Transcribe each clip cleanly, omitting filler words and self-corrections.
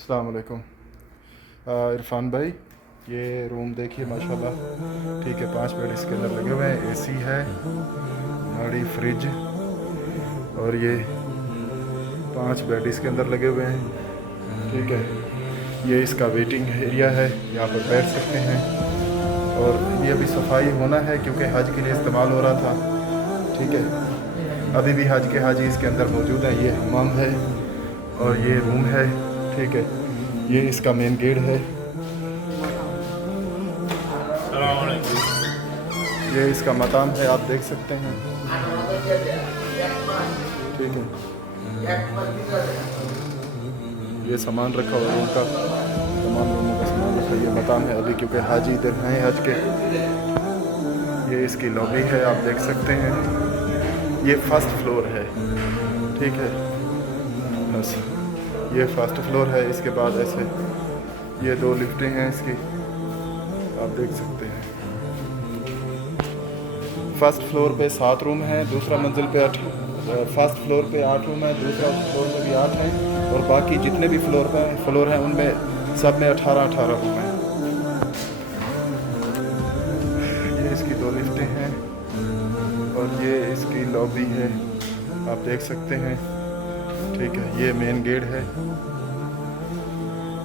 अस्सलाम वालेकुम। इरफान भाई, ये रूम देखिए माशाल्लाह, ठीक है। 5 बेड इसके अंदर लगे हुए हैं, एसी है, बड़ी फ्रिज, और ये 5 बेड इसके अंदर लगे हुए हैं, ठीक है। ये इसका वेटिंग एरिया है, यहाँ पर बैठ सकते हैं। और ये अभी सफाई होना है क्योंकि हज के लिए इस्तेमाल हो रहा था, ठीक है। अभी भी हज के हाजी इसके अंदर मौजूद हैं। ये हमाम है और ये रूम है, ठीक है। ये इसका मेन गेट है, ये इसका मकाम है, आप देख सकते हैं, ठीक है। ये सामान रखा हुआ रूम का, तमाम रूमों का सामान रखा। ये मकाम है अभी क्योंकि हाजी इधर हैं हज के। ये इसकी लॉबी है, आप देख सकते हैं। ये फर्स्ट फ्लोर है, ठीक है। बस ये फर्स्ट फ्लोर है। इसके बाद ऐसे ये 2 लिफ्टें हैं इसकी, आप देख सकते हैं। फर्स्ट फ्लोर पे 7 रूम हैं, दूसरा मंजिल पे 8, फर्स्ट फ्लोर पे 8 रूम है, दूसरा फ्लोर पे भी 8 हैं, और बाकी जितने भी फ्लोर हैं उनमें सब में 18 रूम हैं। ये इसकी 2 लिफ्टें हैं और ये इसकी लॉबी है, आप देख सकते हैं, ठीक है। ये मेन गेट है,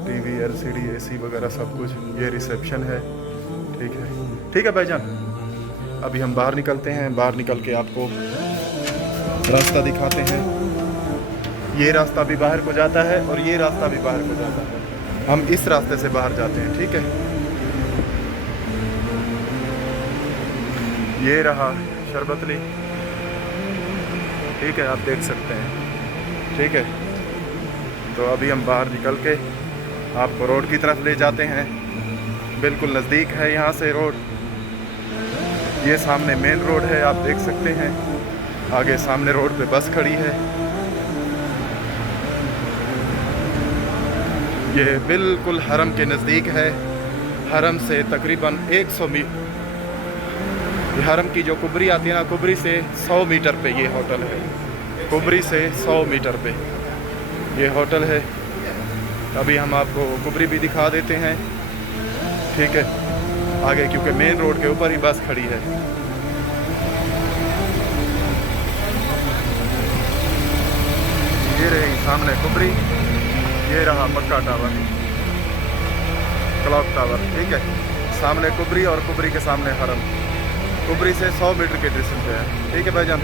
टीवी, एलसीडी, एसी वगैरह सब कुछ। ये रिसेप्शन है, ठीक है। ठीक है भाईजान, अभी हम बाहर निकलते हैं। बाहर निकल के आपको रास्ता दिखाते हैं। ये रास्ता भी बाहर को जाता है और ये रास्ता भी बाहर को जाता है। हम इस रास्ते से बाहर जाते हैं, ठीक है। ये रहा शरबतली, ठीक है, आप देख सकते हैं, ठीक है। तो अभी हम बाहर निकल के आपको रोड की तरफ ले जाते हैं। बिल्कुल नज़दीक है यहाँ से रोड। ये सामने मेन रोड है, आप देख सकते हैं। आगे सामने रोड पे बस खड़ी है। ये बिल्कुल हरम के नज़दीक है। हरम से तकरीबन 100 मीटर, हरम की जो कुबरी आती है ना, कुबरी से 100 मीटर पे ये होटल है। कुबरी से 100 मीटर पे ये होटल है। अभी हम आपको कुबरी भी दिखा देते हैं, ठीक है, आगे, क्योंकि मेन रोड के ऊपर ही बस खड़ी है। ये रही सामने कुबरी, ये रहा मक्का टावर, क्लॉक टावर, ठीक है। सामने कुबरी और कुबरी के सामने हरम। कुबरी से 100 मीटर के डिस्टेंस पे है, ठीक है भाईजान।